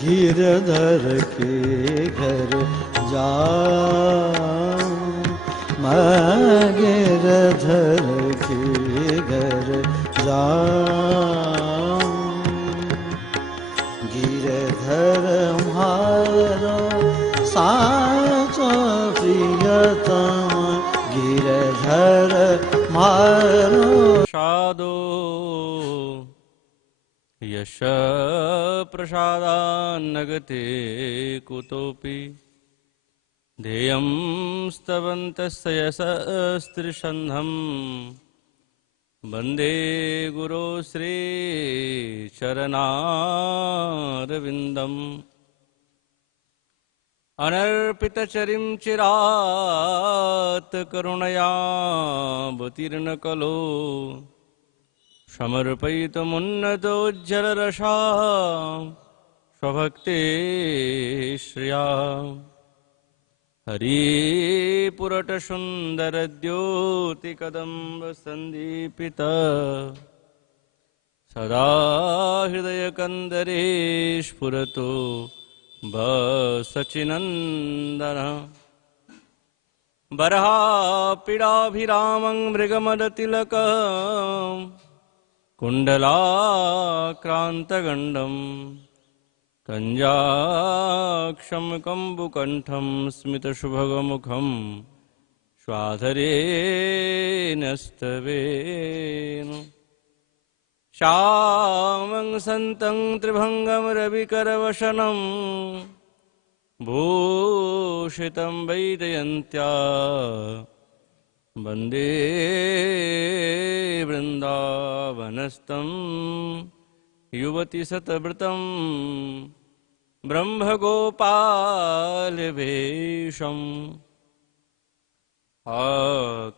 गिरधर के घर जाऊं, मैं गिरधर के घर जाऊं। गिरधर मारो साचो प्रियतम, गिरधर मारो शादो यश प्रसादान्नगते कुतोऽपि ध्येयं स्तवन्तस्य यशस्त्रिसन्धं वन्दे गुरो श्रीचरणारविन्दम् अनर्पितचरिं चिरात् करुणयावतीर्न कलो समर्पयितुमुन्नतोज्ज्वलरसा स्वभक्ते श्रिया हरिपुरटसुन्दरद्योतिकदम्बसन्दीपित सदा हृदयकन्दरे स्फुरतु सचिनन्दन बर्हापीडाभिरामं मृगमदतिलकं कुण्डलाक्रान्तगण्डं कञ्जाक्षं कम्बुकण्ठं स्मितशुभगमुखं स्वाधरेण स्तवेन श्यामं सन्तं त्रिभङ्गं रविकरवशनं भूषितं वैजयन्त्या वन्दे वृन्दावनस्थं युवतिशतव्रतं ब्रह्मगोपालवेषम्। हा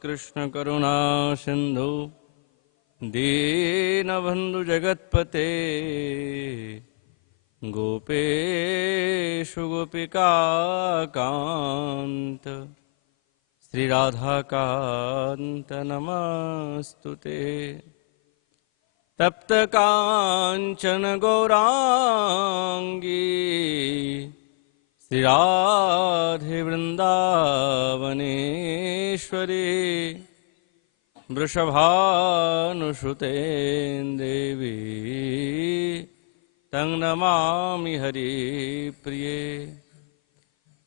कृष्णकरुणा सिन्धु दीनबन्धु जगत्पते गोपेशु गोपिकान्त श्रीराधाकान्त नमस्तुते। तप्तकाञ्चन गौराङ्गी श्रीराधे वृन्दावनेश्वरी वृषभानुसुते देवी तं नमामि हरिप्रिये।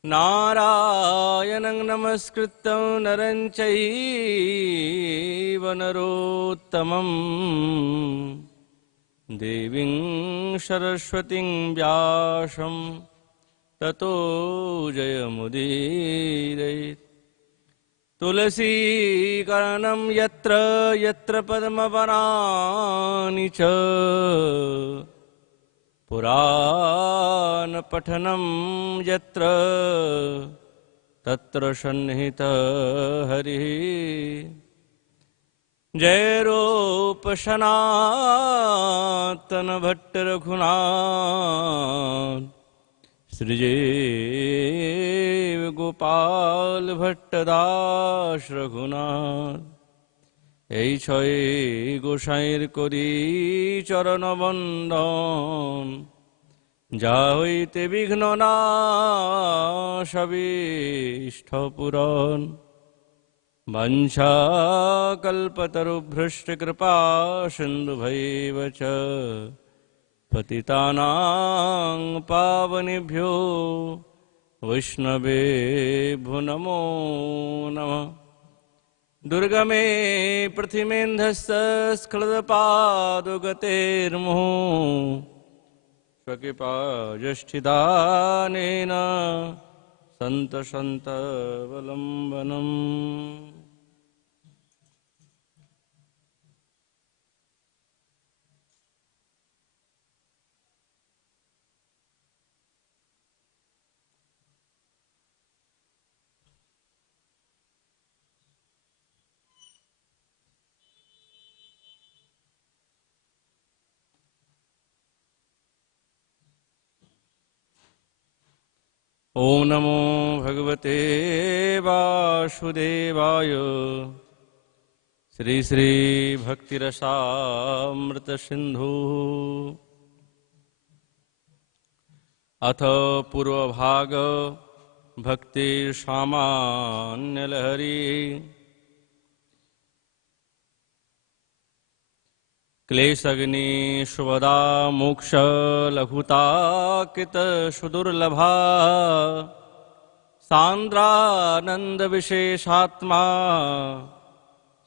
नारायणं नमस्कृतं नरं चैव नरोत्तमं देवीं सरस्वतीं व्यासं ततो जयमुदीरयेत्। तुलसीकरणं यत्र यत्र पद्मवनानि च पुराणपठनं यत्र तत्र सन्निहितः हरिः। जय रूप सनातन भट्ट रघुनाथ श्रीजीव गोपाल भट्टदास रघुनाथ। এই ছয়ে গোসাইর করি চরণ বন্দন, যা হইতে বিঘ্ন নাশবিষ্ঠ পুরন। বাঞ্ছা কল্পতরুভ্রষ্ট কৃপা সিন্ধুভৈব চ পতিতানাং পাবনেভ্यो वैष्णवेभ्यो नमो नमः। दुर्गमे पृथिमेन्धस्स्खलदपादुगतेर्मुहुः स्वकृपाजष्ठिदानेन सन्तवलम्बनम्। ओम नमो भगवते वासुदेवाय। श्री श्री भक्तिरसामृत सिंधु अथ पूर्वभाग भक्ति सामान्य लहरी क्लेशग्नि शुभदा मोक्ष लघुता कित सुदुर्लभा सांद्रानंद विशेषात्मा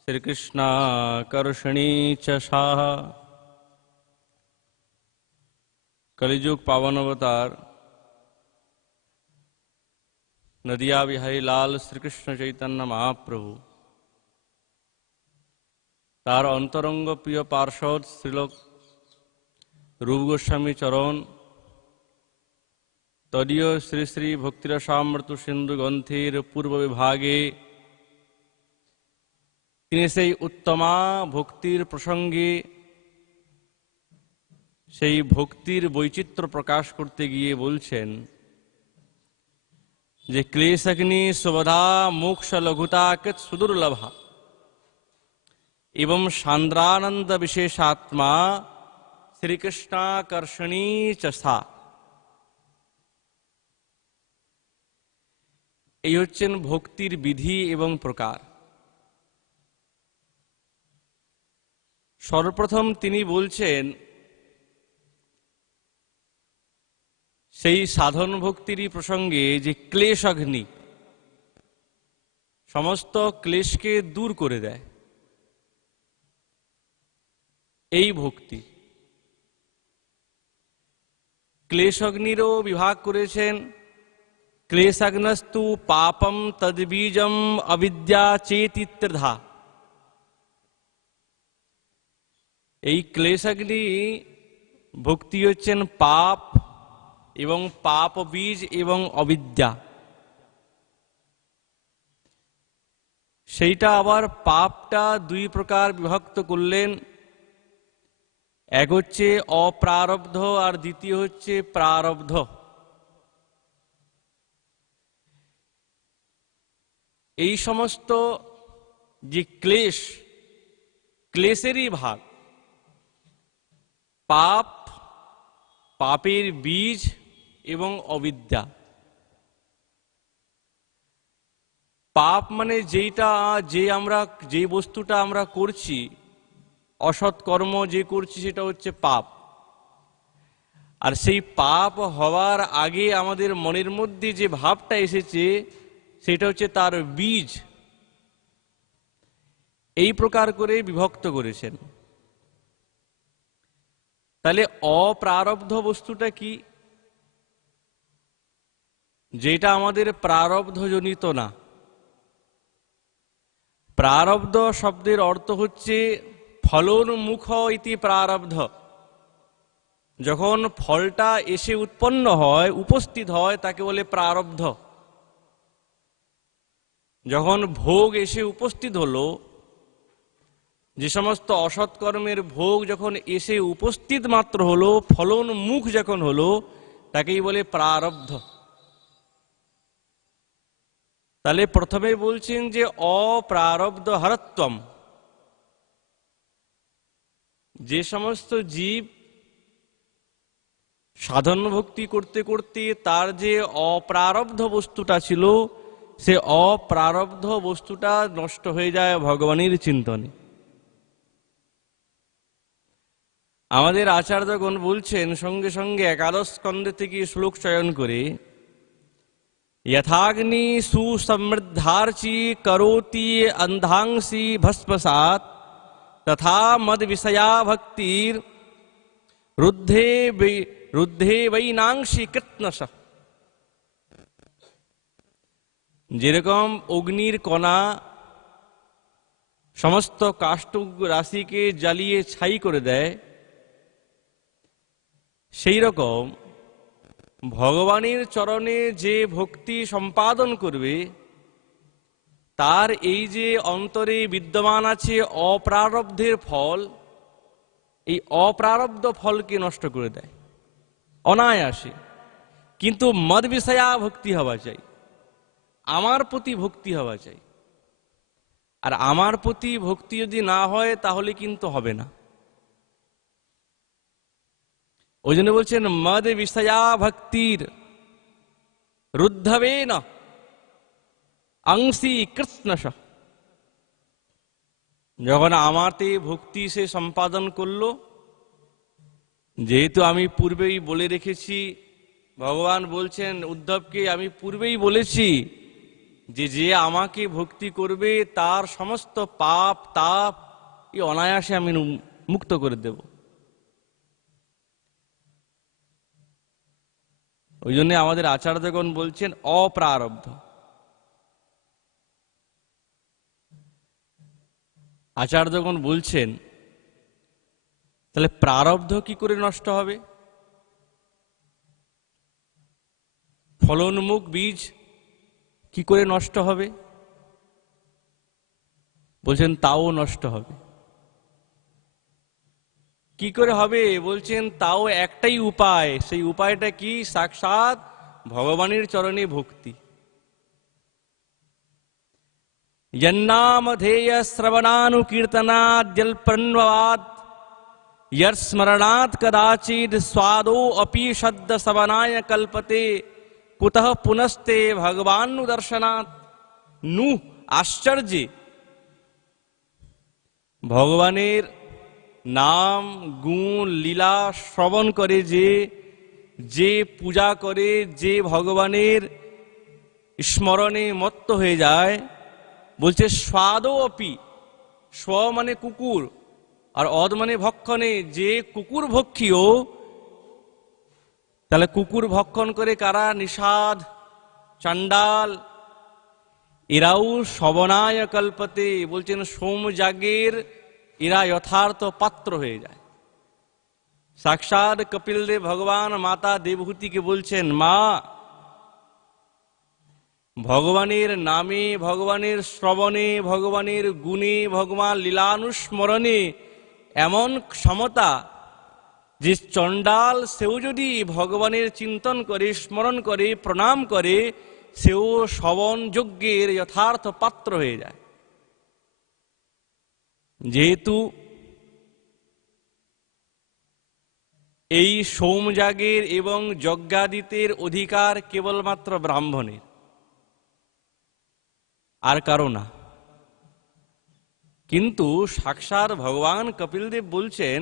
श्री कृष्णाकर्षणी च साः। कलिजुग पावन अवतार नदिया बिहारी लाल श्री कृष्ण चैतन्य महाप्रभु तार अंतरंग प्रिय पार्षद श्रीलोक रूप गोस्वामी चरण तदीय श्री श्री भक्तिरसामृत सिंधु ग्रंथेर पूर्व विभागे তিনি সেই উত্তমা ভক্তির প্রসঙ্গে সেই ভক্তির বৈচিত্র্য প্রকাশ করতে গিয়ে বলছেন যে ক্লেশগ্নি সুবধা মোক্ষ লঘুতাকিত সুদুর্লভা এবং সান্দ্রানন্দ বিশেষাত্মা শ্রীকৃষ্ণাকর্ষণী চ সা। এই হচ্ছেন ভক্তির বিধি এবং প্রকার। সর্বপ্রথম তিনি বলছেন সেই সাধন ভক্তিরই প্রসঙ্গে যে ক্লেশ অগ্নি সমস্ত ক্লেশকে দূর করে দেয়, এই ভক্তি। ক্লেশ অগ্নিরও বিভাগ করেছেন ক্লেশাগ্নস্তু পাপম তদ্বীজম অবিদ্যা চেতি ত্রিধা। এই ক্লেশাগ্নি ভক্তি হচ্ছেন পাপ এবং পাপ বীজ এবং অবিদ্যা। সেইটা আবার পাপটা দুই প্রকার বিভক্ত করলেন, এক হচ্ছে অপ্রারব্ধ আর দ্বিতীয় হচ্ছে প্রারব্ধ। এই সমস্ত যে ক্লেশ, ক্লেশেরই ভাগ পাপ, পাপের বীজ এবং অবিদ্যা। পাপ মানে যে বস্তুটা আমরা করছি, অসৎ কর্ম যে করছি সেটা হচ্ছে পাপ। আর সেই পাপ হওয়ার আগে আমাদের মনের মধ্যে যে ভাবটা এসেছে সেটা হচ্ছে তার বীজ। এই প্রকার করে বিভক্ত করেছেন। তাহলে অপ্রারব্ধ বস্তুটা কি? যেটা আমাদের প্রারব্ধজনিত না। প্রারব্ধ শব্দের অর্থ হচ্ছে ফলোন্মুখ ইতি প্রারব্ধ। যখন ফলটা এসে উৎপন্ন হয়, উপস্থিত হয়, তাকে বলে প্রারব্ধ। যখন ভোগ এসে উপস্থিত হলো, যে সমস্ত অসৎ কর্মের ভোগ যখন এসে উপস্থিত মাত্র হলো, ফলোন্মুখ যখন হলো, তাকেই বলে প্রারব্ধ। তাহলে প্রথমে বলছেন যে অপ্রারব্ধ হরত্বম। যে সমস্ত জীব সাধন ভক্তি করতে করতে তার যে অপ্রারব্ধ বস্তুটা ছিল, সে অপ্রারব্ধ বস্তুটা নষ্ট হয়ে যায় ভগবানের চিন্তনে। আমাদের আচার্যগণ বলছেন সঙ্গে সঙ্গে একাদশ স্কন্ধে থেকে শ্লোক চয়ন করে, यथाग्नि सुसमृद्धार्ची करोति अंधांसी भस्मसात् तथा मद विषया भक्तिर रुद्धे वैनांशी कृत्नश। যেরকম অগ্নির কণা সমস্ত কাষ্ঠ রাশিকে জ্বালিয়ে ছাই করে দেয়, সেই রকম ভগবানের চরণে যে ভক্তি সম্পাদন করবে তার এই যে অন্তরে বিদ্যমান আছে অপ্রারব্ধের ফল, এই অপ্রারব্ধ ফলকে নষ্ট করে দেয় অনায়াসে। কিন্তু মদ বিষয়া ভক্তি হওয়া চাই, আমার প্রতি ভক্তি হওয়া চাই। আর আমার প্রতি ভক্তি যদি না হয় তাহলে কিন্তু হবে না। ওই জন্য বলছেন মদ বিষয়া ভক্তির রুদ্ধবেন অংশী কৃষ্ণশ। যখন আমাতে ভক্তি সে সম্পাদন করলো, যেহেতু আমি পূর্বেই বলে রেখেছি, ভগবান বলছেন উদ্ধবকে আমি পূর্বেই বলেছি যে যে আমাকে ভক্তি করবে তার সমস্ত পাপ তাপ এই অনায়াসে আমি মুক্ত করে দেব। ওই জন্য আমাদের আচার্যগণ বলছেন অপ্রারব্ধ। আচার্যগণ বলছেন তাহলে প্রারব্ধ কি করে নষ্ট হবে? ফলনমুখ বীজ কি করে নষ্ট হবে? বলছেন তাও নষ্ট হবে। কি করে হবে? বলছেন তাও একটাই উপায়। সেই উপায়টা কি? সাক্ষাৎ ভগবানের চরণে ভক্তি। यन्नामधेय श्रवणानुकीर्तनाद्यल्पन्वाद यस्मरणात् कदाचिद स्वादो अपि शब्द सवनाय कल्पते कुतः पुनस्ते भगवानु दर्शनात्। नू आश्चर्य, ভগবানের নাম গুণ লীলা শ্রবণ করে যে পূজা করে, যে ভগবানের স্মরণে মত্ত হয়ে যায়, বলছে স্বাদও অপি, স্ব মানে কুকুর আর অদ মানে ভক্ষণে, যে কুকুর ভক্ষীও। তাহলে কুকুর ভক্ষণ করে কারা? নিষাদ, চণ্ডাল, এরাও শবনায় কল্পতে। বলছেন সোমযাগের এরা যথার্থ পাত্র হয়ে যায়। সাক্ষাৎ কপিল দেব ভগবান মাতা দেবহূতিকে বলছেন, মা, ভগবানের নামে, ভগবানের শ্রবণে, ভগবানের গুণে, ভগবান লীলানুস্মরণে এমন ক্ষমতা যে চণ্ডাল সেও যদি ভগবানের চিন্তন করে, স্মরণ করে, প্রণাম করে, সেও শ্রবণ যজ্ঞের যথার্থ পাত্র হয়ে যায়। যেহেতু এই সোমযাগের এবং যজ্ঞাদিতের অধিকার কেবলমাত্র ব্রাহ্মণের, আর কারো না। কিন্তু সাক্ষাৎ ভগবান কপিলদেব বলছেন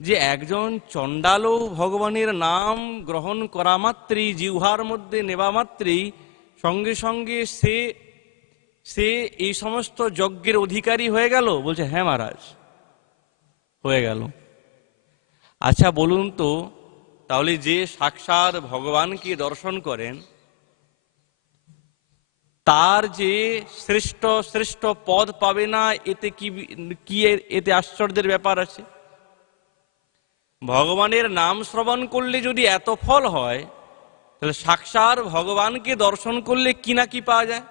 যে একজন চণ্ডালও ভগবানের নাম গ্রহণ করা মাত্রই, জিহ্বার মধ্যে নেওয়া মাত্রই সঙ্গে সঙ্গে সে এই সমস্ত যজ্ঞের অধিকারী হয়ে গেল। বলছে হ্যাঁ মহারাজ, হয়ে গেল। আচ্ছা বলুন তো, তাহলে যে সাক্ষাৎ ভগবানকে দর্শন করেন তার যে শ্রেষ্ঠ শ্রেষ্ঠ পদ পাবে না, এতে কি এতে আশ্চর্যের ব্যাপার আছে? ভগবানের নাম শ্রবণ করলে যদি এত ফল হয়, তাহলে সাক্ষাৎ ভগবানকে দর্শন করলে কি না কি পাওয়া যায়?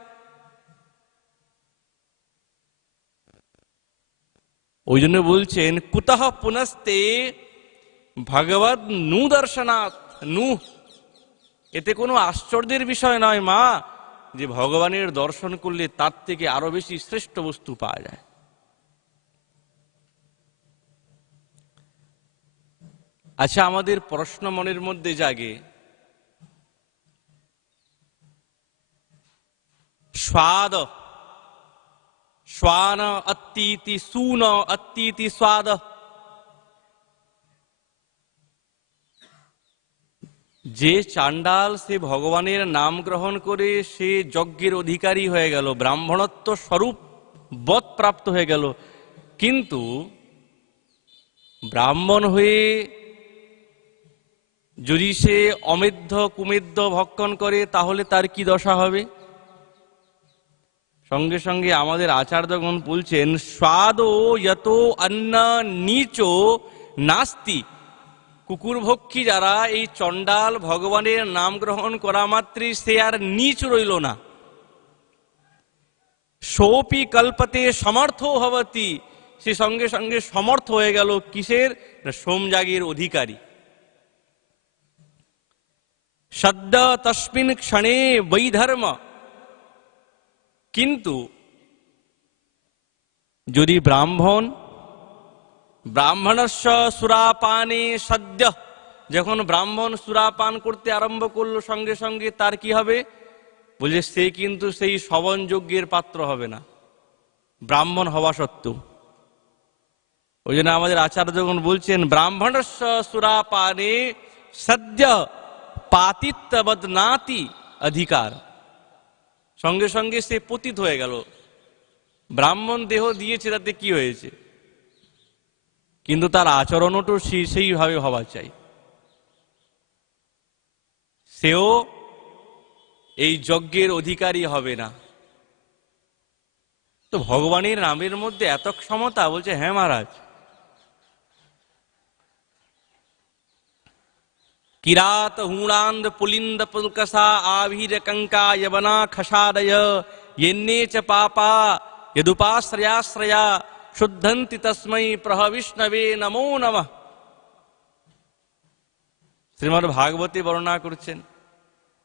ওই জন্য বলছেন কুতঃ পুনস্তে ভগবদ নু দর্শনাৎ। নু, এতে কোনো আশ্চর্যের বিষয় নয় মা, যে ভগবানের দর্শন করলে তার থেকে আরো বেশি শ্রেষ্ঠ বস্তু পাওয়া যায়। আচ্ছা, আমাদের প্রশ্ন মনের মধ্যে জাগে, স্বাদ স্বান অত্তীতি সুন অত্তীতি স্বাদ, যে চাণ্ডাল সে ভগবানের নাম গ্রহণ করে সে যজ্ঞের অধিকারী হয়ে গেল, ব্রাহ্মণত্ব স্বরূপ বধ প্রাপ্ত হয়ে গেল। কিন্তু ব্রাহ্মণ হয়ে যদি সে অমেধ্য কুমেধ্য ভক্ষণ করে, তাহলে তার কি দশা হবে? সঙ্গে সঙ্গে আমাদের আচার্যগণ বলছেন স্বাদো যত অন্ন নীচ নাস্তি। কুকুরভক্ষী যারা, এই চণ্ডাল ভগবানের নাম গ্রহণ করা মাত্রই সে আর নীচ রইল না। সোপি কল্পতে সমর্থ ভবতি, সে সঙ্গে সঙ্গে সমর্থ হয়ে গেল। কিসের? সোমযাগের অধিকারী। সদ্য তস্মিন ক্ষণে বৈধর্ম। কিন্তু যদি ব্রাহ্মণ ব্রাহ্মণস্য সুরাপানে সদ্য, যখন ব্রাহ্মণ সুরাপান করতে আরম্ভ করলো সঙ্গে সঙ্গে তার কি হবে? বলছে সে কিন্তু সেই শবন যজ্ঞের পাত্র হবে না, ব্রাহ্মণ হওয়া সত্ত্বেও। ওই জন্য আমাদের আচার্য যখন বলছেন ব্রাহ্মণস্য সুরাপানে সদ্য পাতিত্ববদ নাতি অধিকার, সঙ্গে সঙ্গে সে পতিত হয়ে গেল। ব্রাহ্মণ দেহ দিয়েছে, তাতে কি হয়েছে? কিন্তু তার আচরণও সেইভাবে হওয়া চাই। সেও এই যজ্ঞের অধিকারী হবে না। তো ভগবানের নামের মধ্যে এত ক্ষমতা! বলছে হ্যাঁ মহারাজ। কিরাত হুণান্দ পুলিন্দ পুলকসা আভির কঙ্কা यवना खसादय येन्ने च पापा यदुपाश्रयाश्रया शुद्धन्ति तस्मै प्रहविष्णवे नमो नमः। শ্রীমদ্ ভাগবতী বর্ণনা করছেন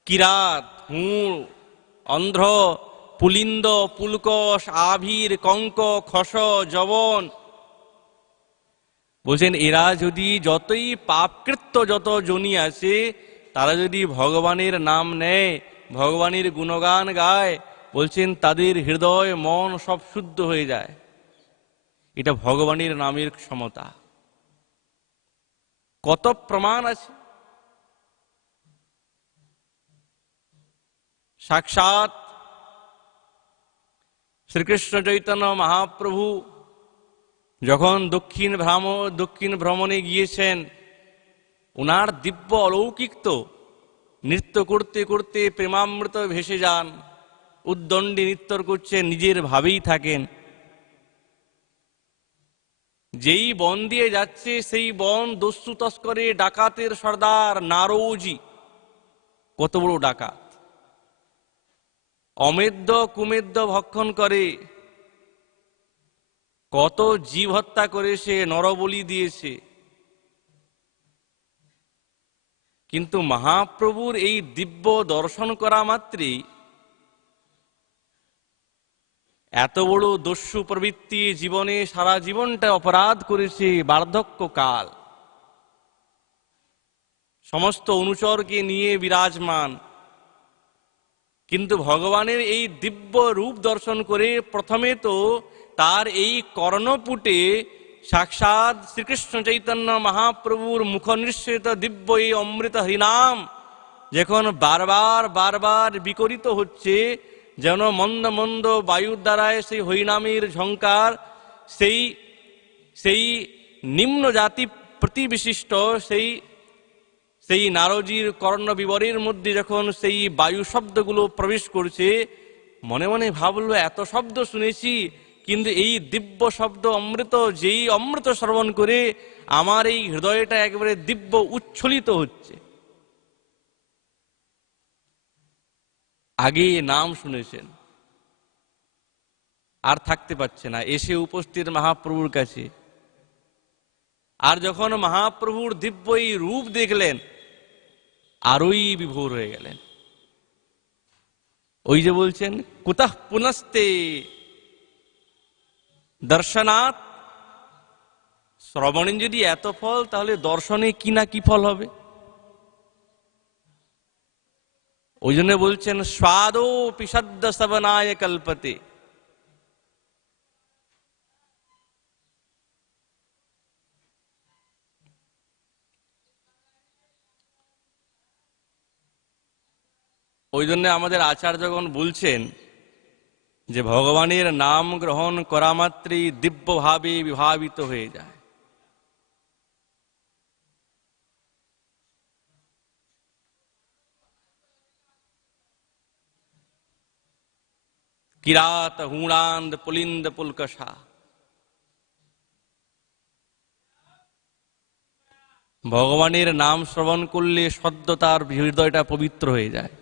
কিরাত, হুণ, অন্ধ্র, পুলিন্দ, পুলকস, আভির, কঙ্ক, খস, যবন, বলছেন এরা যদি যতই পাপকৃত্য যত জনি আছে, তারা যদি ভগবানের নাম নেয়, ভগবানের গুণগান গায়, বলছেন তাদের হৃদয় মন সব শুদ্ধ হয়ে যায়। এটা ভগবানের নামের ক্ষমতা। কত প্রমাণ আছে! সাক্ষাৎ শ্রীকৃষ্ণ চৈতন্য মহাপ্রভু যখন দক্ষিণ ভ্রমণে গিয়েছেন, ওনার দিব্য অলৌকিক তো নৃত্য করতে করতে প্রেমামৃত ভেসে যান, উদ্দণ্ডী নৃত্য করছেন, নিজের ভাবেই থাকেন। যেই বন দিয়ে যাচ্ছে সেই বন দস্যু তস্করে ডাকাতের সর্দার নারৌজি, কত বড় ডাকাত, অমেদ্য কুমেদ্য ভক্ষণ করে, কত জীব হত্যা করে, সে নরবলি দিয়েছে। কিন্তু মহাপ্রভুর এই দিব্য দর্শন করা মাত্রই এত বড় দস্যু প্রবৃত্তি, জীবনে সারা জীবনটা অপরাধ করেছে, বার্ধক্য কাল, সমস্ত অনুচরকে নিয়ে বিরাজমান, কিন্তু ভগবানের এই দিব্য রূপ দর্শন করে প্রথমে তো তার এই কর্ণপুটে সাক্ষাৎ শ্রীকৃষ্ণ চৈতন্য মহাপ্রভুর মুখ নিঃসৃত দিব্য এই অমৃত হরিনাম যখন বারবার বারবার বিকরিত হচ্ছে, যেন মন্দ মন্দ বায়ুর দ্বারায় সেই হরিনামের ঝঙ্কার, সেই নিম্ন জাতি প্রতিবিশিষ্ট সেই নারদজির কর্ণ বিবরের মধ্যে যখন সেই বায়ু শব্দগুলো প্রবেশ করছে, মনে মনে ভাবলো এত শব্দ শুনেছি, কিন্তু এই দিব্য শব্দ অমৃত, যেই অমৃত শ্রবণ করে আমার এই হৃদয়টা একেবারে দিব্য উচ্ছ্বলিত হচ্ছে। আগে নাম শুনেছেন, আর থাকতে পারছে না, এসে উপস্থিত মহাপ্রভুর কাছে। আর যখন মহাপ্রভুর দিব্য এই রূপ দেখলেন, আরোই বিভোর হয়ে গেলেন। ওই যে বলছেন কুতঃ পুনস্তে দর্শনাৎ, শ্রবণে যদি এত ফল, তাহলে দর্শনে কি না কি ফল হবে। ওই জন্য বলছেন স্বাদো পিষদ্য সবনায় কল্পতে। ওই জন্য আমাদের আচার্যগণ বলছেন যে ভগবানের নাম গ্রহণ করা মাত্রই দিব্যভাবে বিভাবিত হয়ে যায়। কিরাত হুণান্দ পুলিন্দ পুলকসা, ভগবানের নাম শ্রবণ করলে সদ্য তার হৃদয়টা পবিত্র হয়ে যায়।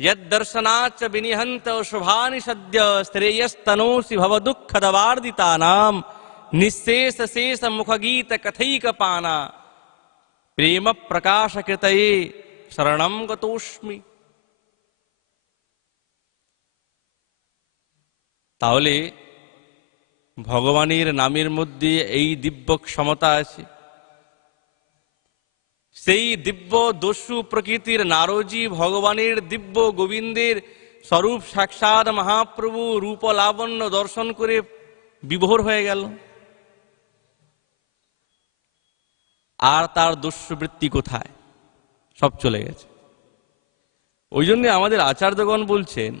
यद्दर्शनाच्च विनिहन्त शुभानि सद्य श्रेयस्तनोसि भव दुःखदवार्दितानां निःशेष शेष मुखगीत कथैकपाना प्रेम प्रकाश कृतये शरणं गतोस्मि। তাহলে ভগবানের নামের মধ্যে এই দিব্য ক্ষমতা আছে। সেই দিব্য দস্যু প্রকৃতির নারদজি ভগবানের দিব্য গোবিন্দের স্বরূপ সাক্ষাৎ মহাপ্রভু রূপ লাবণ্য দর্শন করে বিভোর হয়ে গেল। আর তার দস্যুবৃত্তি কোথায়? সব চলে গেছে। ওই জন্য আমাদের আচার্যগণ বলছেন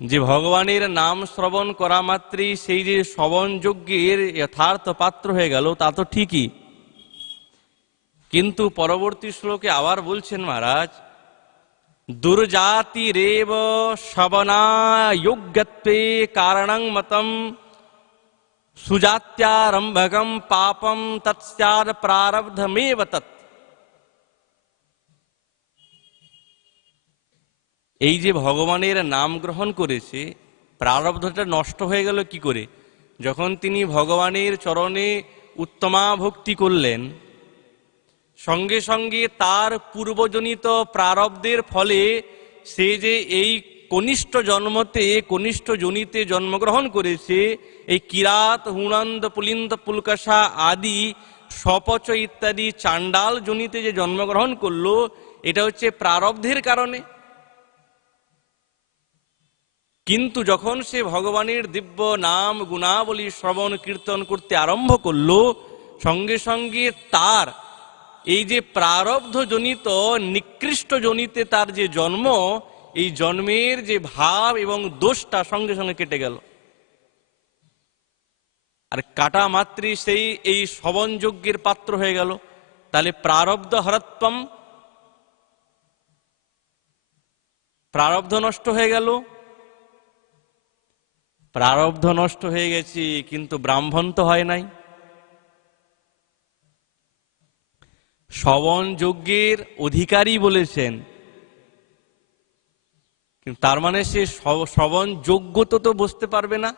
যে ভগবানের নাম শ্রবণ করা মাত্রই সেই যে শ্রবণ যজ্ঞের যথার্থ পাত্র হয়ে গেল, তা তো ঠিকই, কিন্তু পরবর্তী শ্লোকে আবার বলছেন মহারাজ, দুর্জাতিরেব শ্রবণায়োগ্যত্বে কারণং মতম সুজাত্যারম্ভকম পাপম তৎস্যাদ প্রারব্ধমেব তৎ। এই যে ভগবানের নাম গ্রহণ করেছে, প্রারব্ধটা নষ্ট হয়ে গেল কি করে? যখন তিনি ভগবানের চরণে উত্তমা ভক্তি করলেন, সঙ্গে সঙ্গে তার পূর্বজনিত প্রারব্ধের ফলে সে যে এই কনিষ্ঠ জন্মতে কনিষ্ঠ জনিতে জন্মগ্রহণ করেছে, এই কিরাত হুণন্দ পুলিন্দ পুলকাশা আদি সপচ ইত্যাদি চাণ্ডাল জনিতে যে জন্মগ্রহণ করলো, এটা হচ্ছে প্রারব্ধের কারণে। কিন্তু যখন সে ভগবানের দিব্য নাম গুণাবলী শ্রবণ কীর্তন করতে আরম্ভ করলো, সঙ্গে সঙ্গে তার এই যে প্রারব্ধ জনিত নিকৃষ্ট জনিতে তার যে জন্ম, এই জন্মের যে ভাব এবং দোষটা সঙ্গে সঙ্গে কেটে গেল। আর কাটা মাত্রই সেই এই শ্রবণ যজ্ঞের পাত্র হয়ে গেল। তাহলে প্রারব্ধ হরত্বম, প্রারব্ধ নষ্ট হয়ে গেল। প্রারব্ধ নষ্ট হয়ে গেছে, কিন্তু ব্রাহ্মণ তো হয় নাই। শ্রবণ যজ্ঞের অধিকারী বলেছেন, কিন্তু তার মানে সে শ্রবণ যোগ্য তো বসতে পারবে না।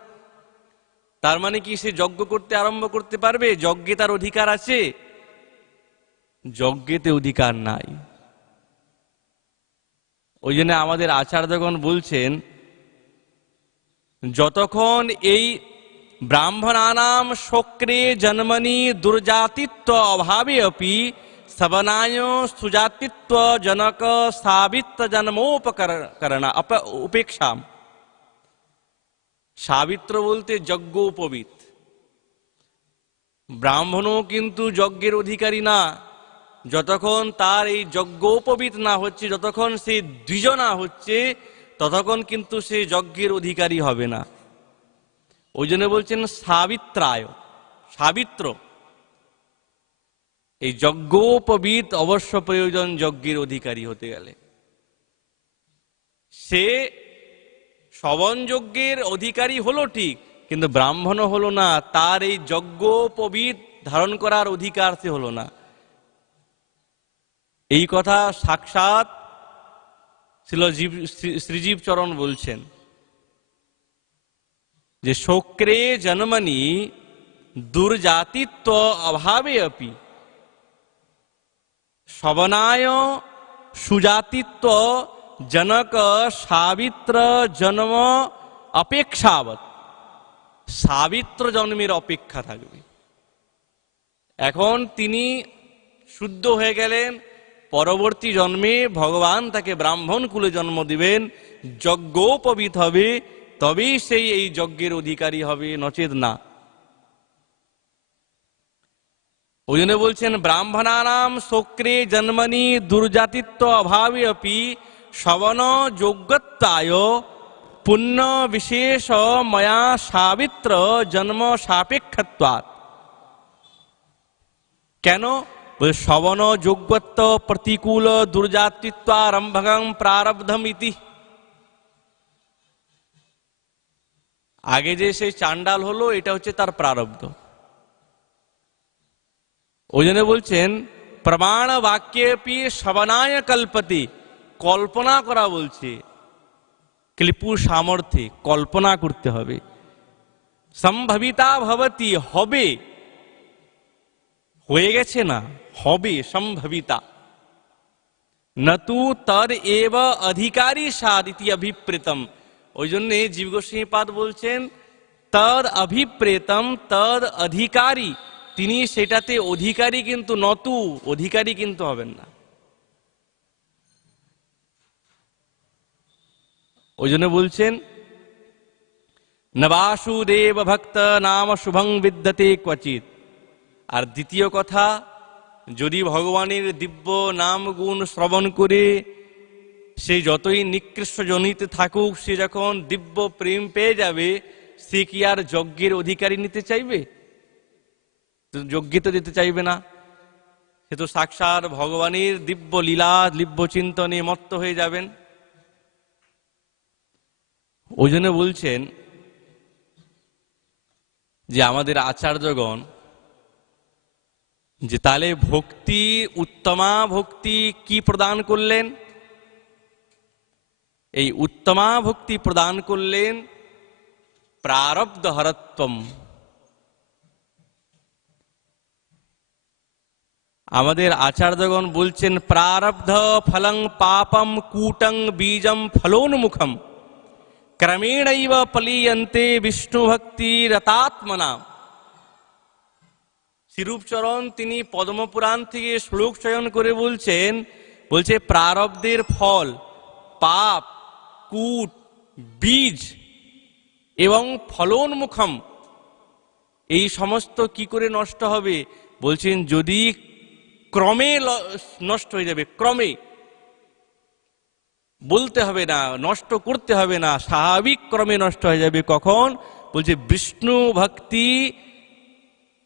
তার মানে কি সে যজ্ঞ করতে আরম্ভ করতে পারবে? যজ্ঞে তার অধিকার আছে? যজ্ঞেতে অধিকার নাই। ওই জন্য আমাদের আচার্যগণ বলছেন, যতক্ষণ এই ব্রাহ্মণানাম শোক্রে জন্মনি দুর্জাতিত্ব অভাবে অপি সবনায় সুজাতিত্ব জনক সাবিত্র জন্মোপকরণ উপেক্ষা। সাবিত্র বলতে যজ্ঞোপবীত। ব্রাহ্মণও কিন্তু যজ্ঞের অধিকারী না যতক্ষণ তার এই যজ্ঞোপবীত না হচ্ছে, যতক্ষণ সে দ্বিজ না হচ্ছে, ততক্ষণ কিন্তু সে যজ্ঞের অধিকারী হবে না। ওই জন্য বলছেন সাবিত্রায়, সাবিত্র। এই যজ্ঞোপবীত অবশ্য প্রয়োজন যজ্ঞের অধিকারী হতে গেলে। সে শ্রবণ যজ্ঞের অধিকারী হলো ঠিক, কিন্তু ব্রাহ্মণও হলো না, তার এই যজ্ঞোপবীত ধারণ করার অধিকার সে হলো না। এই কথা সাক্ষাৎ শ্রীজীব চরণ বলছেন যে শোক্রে জন্মনি দুর্জাতিত্ব অভাবে অপি শবনায় সুজাতিত্ব জনক সাবিত্র জন্ম অপেক্ষাবৎ। সাবিত্র জন্মের অপেক্ষা থাকবে। এখন তিনি শুদ্ধ হয়ে গেলেন, পরবর্তী জন্মে ভগবান তাকে ব্রাহ্মণ কুলে জন্ম দিবেন, যজ্ঞোপবীত হবে, তবেই সেই এই যজ্ঞের অধিকারী হবে, নচেত না। ওই জন্য বলছেন ব্রাহ্মণানাম শোক্রে জন্মনি দুর্জাতিত্ব অভাবে অপি শ্রবণ যোগ্যত্বায় পুণ্য বিশেষ ময়া সাবিত্র জন্ম সাপেক্ষত্বাৎ। কেন? শ্রবণ যোগ্যত্ব প্রতিকূল দুর্জাতিত্বারম্ভকং প্রারব্ধম ইতি। আগে যে সেই চাণ্ডাল হলো, এটা হচ্ছে তার প্রারব্ধ। ওই জন্য বলছেন প্রমাণ বাক্যেপি শ্রবণায় কল্পতি। কল্পনা করা বলছে, ক্লিপু সামর্থ্যে কল্পনা করতে হবে। সম্ভবিতা ভবতি, হবে, হয়ে গেছে না, হবে, সম্ভবিতা। নতু তদ এব অধিকারী সাদিতি অভিপ্রেতম। ওই জন্যে জীব গোস্বামীপাদ বলছেন তদ অভিপ্রেতম তদ অধিকারী, তিনি সেটাতে অধিকারী কিন্তু নতু, অধিকারী কিন্তু হবেন না। ওই জন্য বলছেন নবাসুদেব ভক্ত নাম শুভং বিদ্যতে ক্বচিৎ। আর দ্বিতীয় কথা, যদি ভগবানের দিব্য নাম গুণ শ্রবণ করে সে যতই নিকৃষ্ট জনিতে থাকুক, সে যখন দিব্য প্রেম পেয়ে যাবে, সে কি আর যজ্ঞের অধিকারী নিতে চাইবে? যজ্ঞে তো দিতে চাইবে না, সে তো সাক্ষাৎ ভগবানের দিব্য লীলা দিব্য চিন্তনে মত্ত হয়ে যাবেন। ওই জন্য বলছেন যে আমাদের আচার্যগণ যে তাহলে ভক্তি, উত্তমা ভক্তি কি প্রদান করলেন? এই উত্তমা ভক্তি প্রদান করলেন প্রারব্ধ হরত্বম। আমাদের আচার্যগণ বলছেন প্রারব্ধ ফলং পাপম কূটং বীজম ফলোন্মুখম ক্রমেণৈব পলীয়ন্তে বিষ্ণু ভক্তি রতাত্মনা। শ্রীরূপচরণ তিনি পদ্মপুরাণ থেকে শ্লোক চয়ন করে বলছেন, বলছে প্রারব্ধের ফল, পাপ, কূট, বীজ এবং ফলোন্মুখম, এই সমস্ত কি করে নষ্ট হবে? বলছেন যদি ক্রমে নষ্ট হয়ে যাবে, ক্রমে, বলতে হবে না, নষ্ট করতে হবে না, স্বাভাবিক ক্রমে নষ্ট হয়ে যাবে। কখন? বলছে বিষ্ণু ভক্তি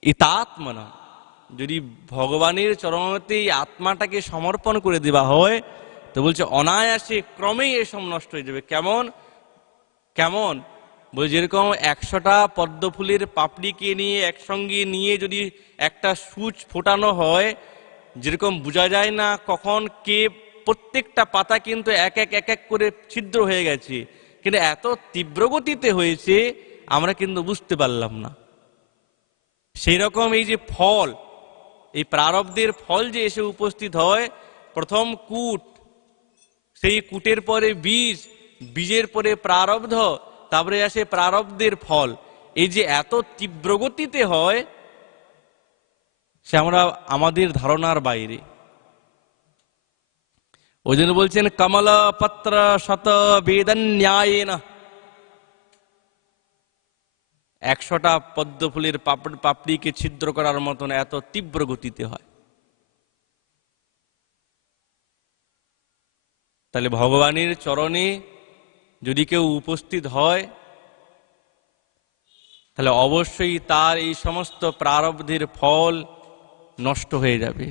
ইতাত্মনা, যদি ভগবানের চরণতে আত্মাটাকে সমর্পণ করে দেওয়া হয়, তো বলছে অনায়াসে ক্রমেই এসব নষ্ট হয়ে যাবে। কেমন কেমন? বলছে যেরকম 100টা পদ্ম ফুলের পাপড়িকে নিয়ে একসঙ্গে নিয়ে যদি একটা সূচ ফোটানো হয়, যেরকম বোঝা যায় না কখন কে, প্রত্যেকটা পাতা কিন্তু এক এক করে ছিদ্র হয়ে গেছে, কিন্তু এত তীব্র গতিতে হয়েছে আমরা কিন্তু বুঝতে পারলাম না। সেই রকম এই যে ফল, এই প্রারব্ধের ফল যে এসে উপস্থিত হয়, প্রথম কূট, সেই কূটের পরে বীজ, বীজের পরে প্রারব্ধ, তারপরে আসে প্রারব্ধের ফল। এই যে এত তীব্র গতিতে হয়, সে আমরা আমাদের ধারণার বাইরে। ওই জন্য বলছেন কমল পত্র শত বেদন্যায়েন, 100টা পদ্ম ফুলের পাপড়িকে ছিদ্র করার মতন এত তীব্র গতিতে হয়। তাহলে ভগবানের চরণে যদি কেউ উপস্থিত হয়, তাহলে অবশ্যই তার এই সমস্ত প্রারব্ধের ফল নষ্ট হয়ে যাবে।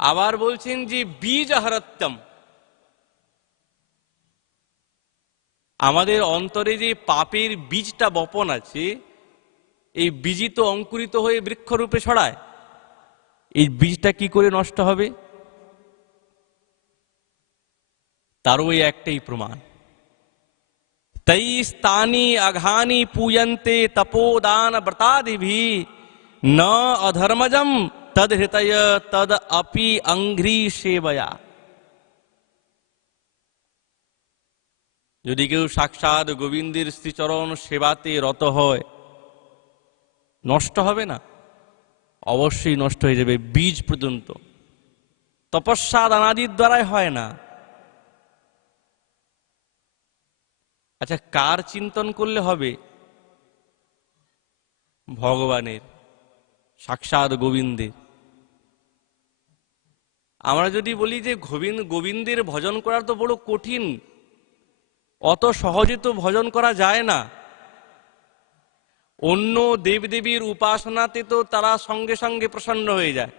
আবার বলছেন যে বীজ হরত্যম, আমাদের অন্তরে যে পাপের বীজটা বপন আছে, এই বীজই তো অঙ্কুরিত হয়ে বৃক্ষরূপে ছড়ায়। এই বীজটা কি করে নষ্ট হবে? তারও এই একটাই প্রমাণ, তৈ স্থানি অঘানি পূয়ন্তে তপোদান ব্রতাদিভি ন অধর্মজম তদ হৃতয় তদ अपि অঙ্ঘ্রি সেবয়া। যদি কেউ সাক্ষাৎ গোবিন্দের শ্রীচরণ সেবাতে রত হয়, নষ্ট হবে না? অবশ্যই নষ্ট হয়ে যাবে, বীজ পর্যন্ত। তপস্যা দানাদির দ্বারাই হয় না। আচ্ছা, কার চিন্তন করলে হবে? ভগবানের, সাক্ষাৎ গোবিন্দের। আমরা যদি বলি যে গোবিন্দের ভজন করা তো বড় কঠিন, অত সহজে তো ভজন করা যায় না। অন্য দেবদেবীর উপাসনাতে তো তারা সঙ্গে সঙ্গে প্রসন্ন হয়ে যায়।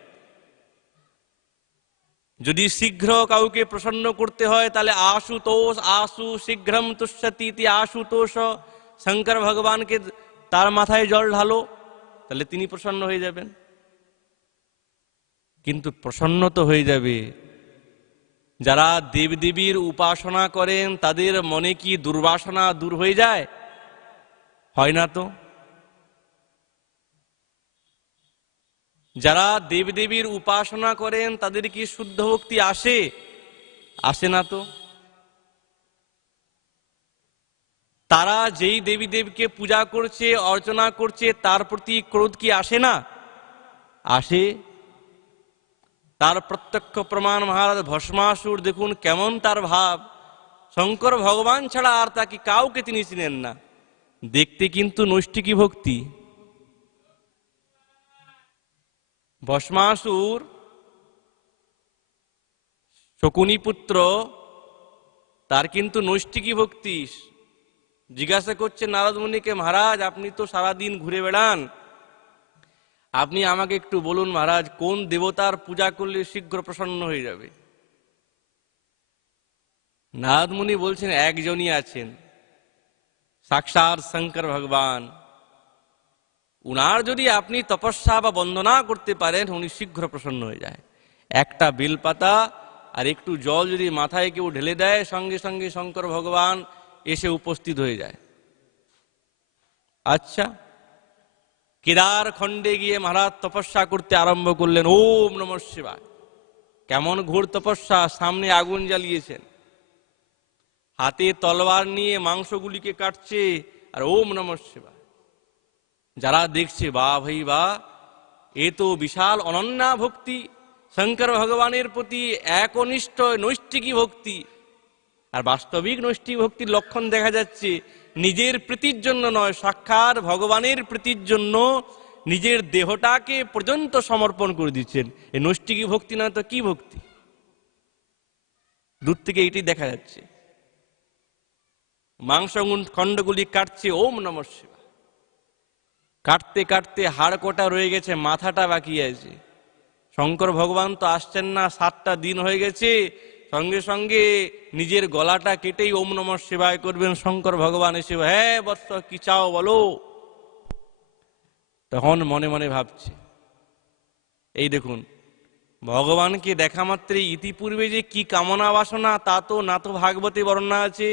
যদি শীঘ্র কাউকে প্রসন্ন করতে হয়, তাহলে আশুতোষ, আশু শীঘ্রম তুষ্যতি ইতি আশুতোষ, শঙ্কর ভগবানকে তার মাথায় জল ঢালো, তাহলে তিনি প্রসন্ন হয়ে যাবেন। কিন্তু প্রসন্ন তো হয়ে যাবে, যারা দেবদেবীর উপাসনা করেন তাদের মনে কি দুর্বাসনা দূর হয়ে যায়? হয় না তো। যারা দেবদেবীর উপাসনা করেন তাদের কি শুদ্ধ ভক্তি আসে? আসে না তো। তারা যেই দেবী দেবকে পূজা করছে, অর্চনা করছে, তার প্রতি ক্রোধ কি আসে না? আসে। তার প্রত্যক্ষ প্রমাণ মহারাজ ভস্মাসুর, দেখুন কেমন তার ভাব। শঙ্কর ভগবান ছাড়া আর তাকে কাউকে তিনি চিনেন না। দেখতে কিন্তু নৈষ্ঠিকী ভক্তি। ভস্মাসুর শকুনি পুত্র, তার কিন্তু নৈষ্ঠিকী ভক্তি। জিজ্ঞাসা করছে নারদ মুনিকে, মহারাজ আপনি তো সারাদিন ঘুরে বেড়ান, আপনি আমাকে একটু বলুন মহারাজ, কোন দেবতার পূজা করলে শীঘ্র প্রসন্ন হয়ে যাবে? নারদ মুনি বলছেন একজনই আছেন, সাক্ষাৎ শঙ্কর ভগবান। উনার যদি আপনি তপস্যা বা বন্দনা করতে পারেন, উনি শীঘ্র প্রসন্ন হয়ে যায়। একটা বেলপাতা আর একটু জল যদি মাথায় কেউ ঢেলে দেয়, সঙ্গে সঙ্গে শঙ্কর ভগবান এসে উপস্থিত হয়ে যায়। আচ্ছা, কেদার খণ্ডে গিয়ে মহারাজ তপস্যা করতে আরম্ভ করলেন। ওম নমঃ শিবায়। কেমন ঘোর তপস্যা! সামনে আগুন জ্বালিয়েছেন, হাতে তলোয়ার নিয়ে মাংসগুলিকে কাটছে, আর ওম নমঃ শিবায়। যারা দেখছে, বা ভাই বা, এ তো বিশাল অনন্যা ভক্তি, শঙ্কর ভগবানের প্রতি একনিষ্ঠ নৈষ্ঠিকী ভক্তি। আর বাস্তবিক নৈষ্ঠিক ভক্তির লক্ষণ দেখা যাচ্ছে, নিজের প্রীতির জন্য নয়, সাক্ষাৎ ভগবানের প্রীতির জন্য নিজের দেহটাকে পর্যন্ত সমর্পণ করে দিচ্ছেন। এই নৈষ্ঠিকী ভক্তি নয় তো কি ভক্তি? দূর থেকে এটি দেখা যাচ্ছে। মাংস খণ্ডগুলি কাটছে, ওম নমঃ শিবায়। কাটতে কাটতে হাড় কোটা রয়ে গেছে, মাথাটা বাকি আছে। শঙ্কর ভগবান তো আসছেন না, 7টা দিন হয়ে গেছে। সঙ্গে সঙ্গে নিজের গলাটা কেটেই ওম নমঃ শিবায় করবেন। শঙ্কর ভগবান এসে, হ্যাঁ বৎস কি চাও বলো। তখন মনে মনে ভাবছে, এই দেখুন, ভগবানকে দেখা মাত্রই ইতিপূর্বে যে কি কামনা বাসনা, তা তো না তো ভাগবতে বর্ণনা আছে,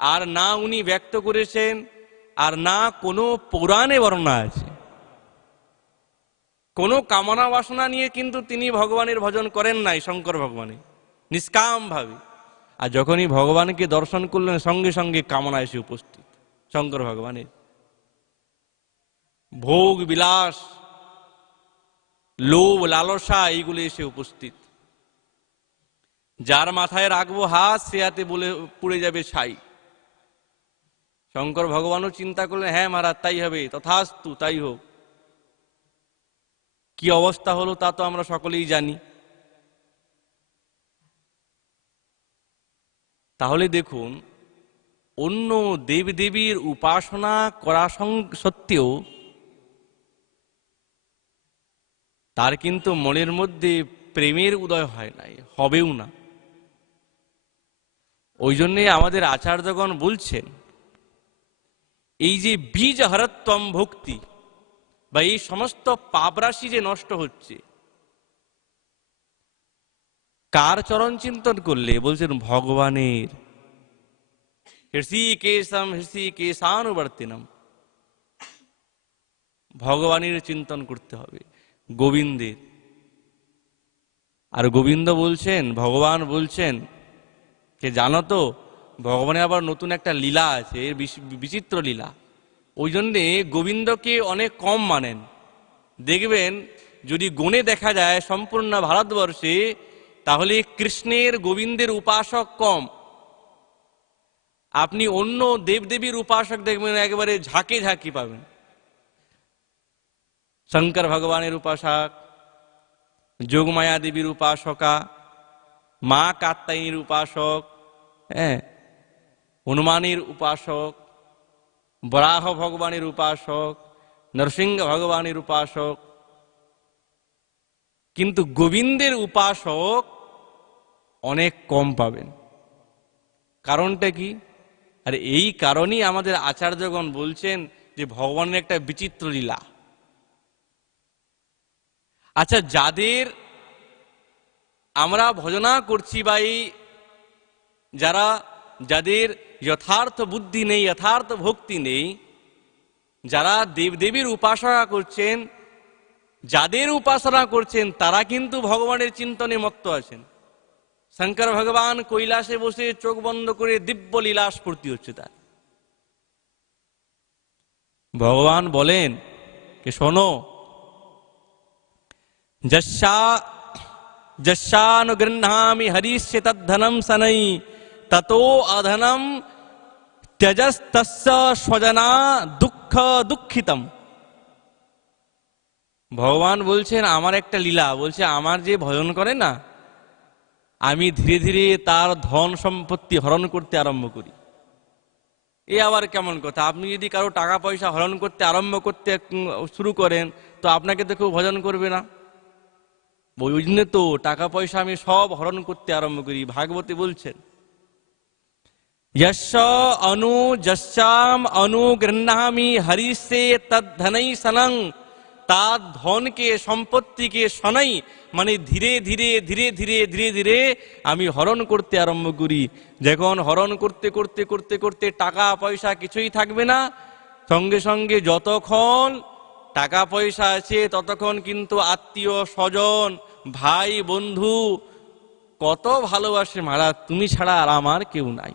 আর না উনি ব্যক্ত করেছেন, আর না কোনো পুরাণে বর্ণনা আছে। কোনো কামনা বাসনা নিয়ে কিন্তু তিনি ভগবানের ভজন করেন নাই, শঙ্কর ভগবানের নিষ্কাম ভাবে। আর যখনই ভগবানকে দর্শন করলেন, সঙ্গে সঙ্গে কামনা এসে উপস্থিত শঙ্কর ভগবানের। ভোগ বিলাস, লোভ লালসা, এইগুলো এসে উপস্থিত। যার মাথায় রাখবো হাত, সে হাতে বলে পুড়ে যাবে ছাই। শঙ্কর ভগবানও চিন্তা করলেন, হ্যাঁ মহারাজ তাই হবে, তথাস্তু তাই হোক। কি অবস্থা হলো তা তো আমরা সকলেই জানি। তাহলে দেখুন, অন্য দেবদেবীর উপাসনা করা সত্ত্বেও তার কিন্তু মনের মধ্যে প্রেমের উদয় হয় নাই, হবেও না। ওই জন্যে আমাদের আচার্যগণ বলছেন, এই যে বীজ হরত্বম ভক্তি, বা এই সমস্ত পাপরাশি যে নষ্ট হচ্ছে, কার চরণ চিন্তন করলে? বলছেন ভগবানের। হৃষিকেশম হৃষিকেশানুবর্তিনম, ভগবানের চিন্তন করতে হবে, গোবিন্দের। আর গোবিন্দ বলছেন, ভগবান বলছেন যে জানো তো, ভগবানের আবার নতুন একটা লীলা আছে, এর বিচিত্র লীলা। ওই জন্যে গোবিন্দকে অনেক কম মানেন। দেখবেন যদি গুণে দেখা যায় সম্পূর্ণ ভারতবর্ষে, তাহলে কৃষ্ণের গোবিন্দের উপাসক কম। আপনি অন্য দেবদেবীর উপাসক দেখবেন একেবারে ঝাঁকে ঝাঁকি পাবেন। শঙ্কর ভগবানের উপাসক, যোগমায়া দেবীর উপাসকা, মা কাত্যায়নীর উপাসক, হ্যাঁ, হনুমানের উপাসক, বরাহ ভগবানের উপাসক, নরসিংহ ভগবানের উপাসক। কিন্তু গোবিন্দের উপাসক অনেক কম পাবেন। কারণটা কি? আর এই কারণেই আমাদের আচার্যগণ বলছেন যে ভগবানের একটা বিচিত্র লীলা। আচ্ছা, যাদের আমরা ভজনা করছি, বা এই যাদের যথার্থ বুদ্ধি নেই, যথার্থ ভক্তি নেই, যারা দেবদেবীর উপাসনা করছেন, যাদের উপাসনা করছেন, তারা কিন্তু ভগবানের চিন্তনে মত্ত আছেন। শঙ্কর ভগবান কৈলাসে বসে চোখ বন্ধ করে দিব্য লীলা স্ফূর্তি হচ্ছে তার। ভগবান বলেন যে শোনো, যস্যানুগৃহ্ণামি হরিষ্যে তদ্ধনম সনৈ ততো অধনম ত্যজস্তস্য স্বজনা দুঃখ দুঃখিতম। ভগবান বলছেন আমার একটা লীলা, বলছে আমার যে ভজন করে না, আমি ধীরে ধীরে তার ধন সম্পত্তি হরণ করতে আরম্ভ করি। এ আবার কেমন কথা? আপনি যদি কারো টাকা পয়সা হরণ করতে আরম্ভ করতে শুরু করেন, তো আপনাকে তো কেউ ভজন করবে না। ওই জন্য তো টাকা পয়সা আমি সব হরণ করতে আরম্ভ করি। ভাগবতী বলছেন, যস্য যস্যাম অনুগৃহ্ণামি হরিষ্যে তদ্ধনৈ সনং, তার ধনকে সম্পত্তিকে শনাই মানে ধীরে ধীরে ধীরে ধীরে ধীরে ধীরে আমি হরণ করতে আরম্ভ করি। যখন হরণ করতে করতে করতে করতে টাকা পয়সা কিছুই থাকবে না, সঙ্গে সঙ্গে যতক্ষণ টাকা পয়সা আছে ততক্ষণ কিন্তু আত্মীয় স্বজন ভাই বন্ধু কত ভালোবাসে, মহারাজ তুমি ছাড়া আর আমার কেউ নাই,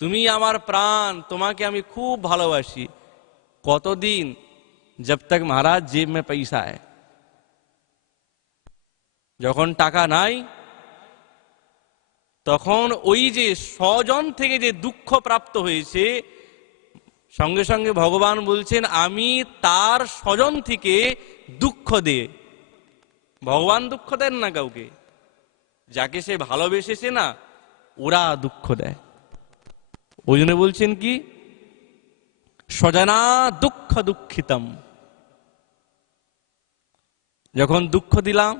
তুমি আমার প্রাণ, তোমাকে আমি খুব ভালোবাসি। কতদিন? जब तक महाराज जेब में पैसा है। যখন টাকা নাই তখন ওই যে স্বজন থেকে যে দুঃখ প্রাপ্ত হয়েছে, সঙ্গে সঙ্গে ভগবান বলছেন আমি তার স্বজন থেকে দুঃখ দে। ভগবান দুঃখ দেন না কাউকে, যাকে সে ভালোবেসেছে না ওরা দুঃখ দেয়। ওই জন্য বলছেন কি, স্বজনা দুঃখ দুঃখিতম। যখন দুঃখ দিলাম,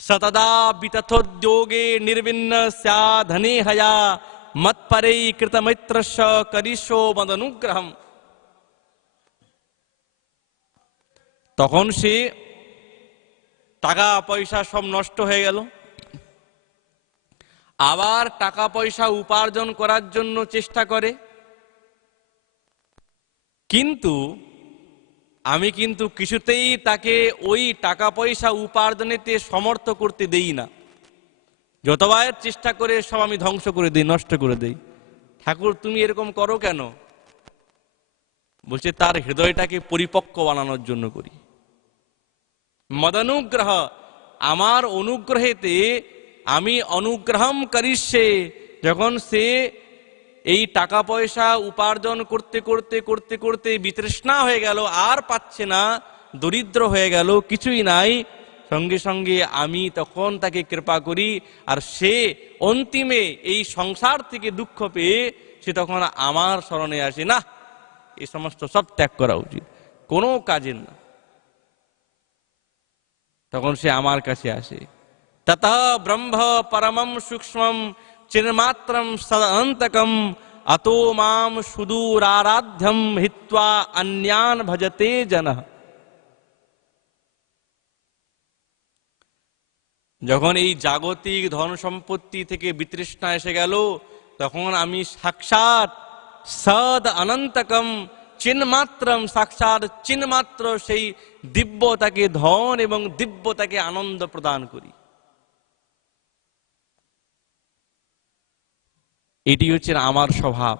সতদা বিতথোদ্যোগে নির্বিন্ন স্যাধনে হয়া মৎপরে কৃতমৈত্রস্য করিষ্যো মদনুগ্রহম। তখন সে টাকা পয়সা সব নষ্ট হয়ে গেল, আবার টাকা পয়সা উপার্জন করার জন্য চেষ্টা করে, কিন্তু আমি কিন্তু কিছুতেই তাকে ওই টাকা পয়সা উপার্জনেতে সমর্থ করতে দেই না। যতবার চেষ্টা করে সব আমি ধ্বংস করে দিই, নষ্ট করে দেই। ঠাকুর তুমি এরকম করো কেন? বলছে তার হৃদয়টাকে পরিপক্ক বানানোর জন্য করি। মদনুগ্রহ, আমার অনুগ্রহেতে আমি অনুগ্রহম করিষ্যে। যখন সে এই টাকা পয়সা উপার্জন করতে করতে করতে করতে বিতৃষ্ণা হয়ে গেল, আর পাচ্ছে না, দরিদ্র হয়ে গেল, কিছুই নাই, সঙ্গে সঙ্গে আমি তখন তাকে কৃপা করি। আর সে অন্তিমে এই সংসার থেকে দুঃখ পেয়ে সে তখন আমার শরণে আসে, না এই সমস্ত সব ত্যাগ করা উচিত, কোনো কাজের না। তখন সে আমার কাছে আসে। তত ব্রহ্ম পরমম সূক্ষ্মম চিন্মাত্রম সদন্তকম অতো মাম সুদূরারাধ্যম হিত্বা অন্যান ভজতে জনঃ। যখন এই জাগতিক ধন সম্পত্তি থেকে বিতৃষ্ণা এসে গেল, তখন আমি সাক্ষাৎ সদ অনন্তকম চিন্মাত্রম, সাক্ষাৎ চিন্মাত্র সেই দিব্যতাকে ধন এবং দিব্যতাকে আনন্দ প্রদান করি। এটি হচ্ছে আমার স্বভাব।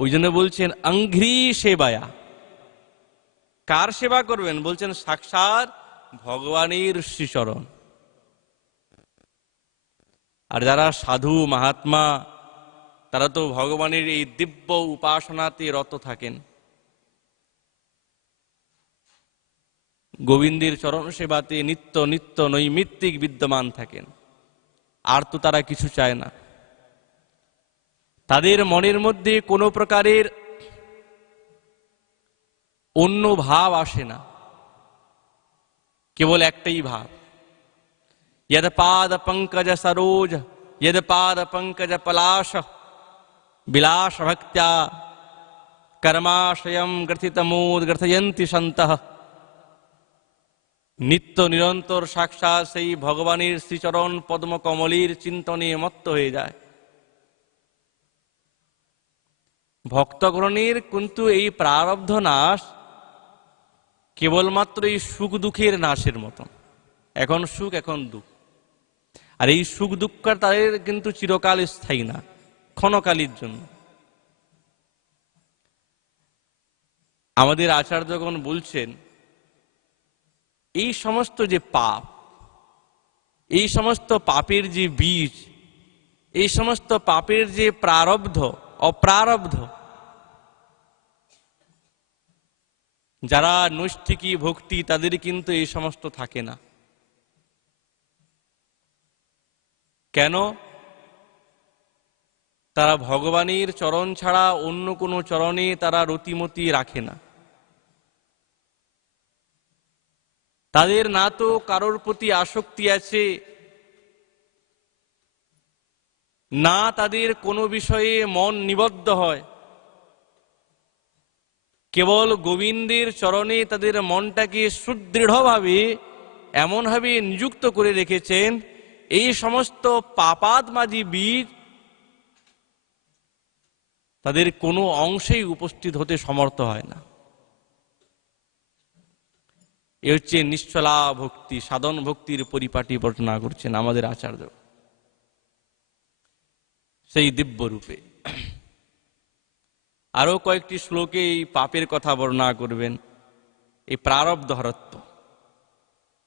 ওই জন্য বলছেন অঙ্ঘ্রি সেবায়া। কার সেবা করবেন? বলছেন সাক্ষাৎ ভগবানের শ্রীচরণ। আর যারা সাধু মহাত্মা তারা তো ভগবানের এই দিব্য উপাসনাতে রত থাকেন, গোবিন্দের চরণ সেবাতে নিত্য নিত্য নৈমিত্তিক বিদ্যমান থাকেন। আর তো তারা কিছু চায় না, তাদের মনের মধ্যে কোনো প্রকারের অন্য ভাব আসে না, কেবল একটাই ভাব, यद पाद पंकज सरोज यद पाद पंकज पलाश विलास भक्त्या कर्माशयम ग्रथितमोद ग्रथयन्ति सन्तः। নিত্য নিরন্তর সাক্ষাৎ সেই ভগবানের শ্রীচরণ পদ্ম কমলের চিন্তনে মত্ত হয়ে যায়। ভক্তগণের কিন্তু এই প্রারব্ধ নাশ কেবলমাত্র এই সুখ দুঃখের নাশের মতন। এখন সুখ এখন দুঃখ, আর এই সুখ দুঃখ তাদের কিন্তু চিরকাল স্থায়ী না, ক্ষণকালীর জন্য। আমাদের আচার্যগণ বলছেন এই সমস্ত যে পাপ, এই সমস্ত পাপের যে বীজ, এই সমস্ত পাপের যে প্রারব্ধ অপ্রারব্ধ, যারা নৈষ্ঠিকী ভক্তি তাদের কিন্তু এই সমস্ত থাকে না। কেন? তারা ভগবানের চরণ ছাড়া অন্য কোনো চরণে তারা রতিমতি রাখে না। তাদের না তো কারোর প্রতি আসক্তি আছে, না তাদের কোনো বিষয়ে মন নিবদ্ধ হয়। কেবল গোবিন্দের চরণে তাদের মনটাকে সুদৃঢ়ভাবে এমনভাবে নিযুক্ত করে রেখেছেন, এই সমস্ত পাপাদমাজি বীজ তাদের কোনো অংশেই উপস্থিত হতে সমর্থ হয় না। এ হচ্ছে নিশ্চলা ভক্তি, সাধন ভক্তির পরিপাটি বর্ণনা করছেন আমাদের আচার্য সেই দিব্য রূপে। আরো কয়েকটি শ্লোকে এই পাপের কথা বর্ণনা করবেন, এই প্রারব্ধ হরত্ব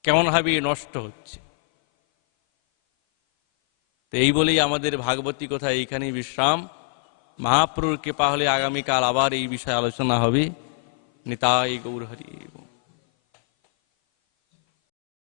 কেমন ভাবে নষ্ট হচ্ছে। তো এই বলেই আমাদের ভাগবতী কথা এইখানেই বিশ্রাম। মহাপ্রভুর কৃপা হলে আগামীকাল আবার এই বিষয়ে আলোচনা হবে। নিতাই গৌর হরি।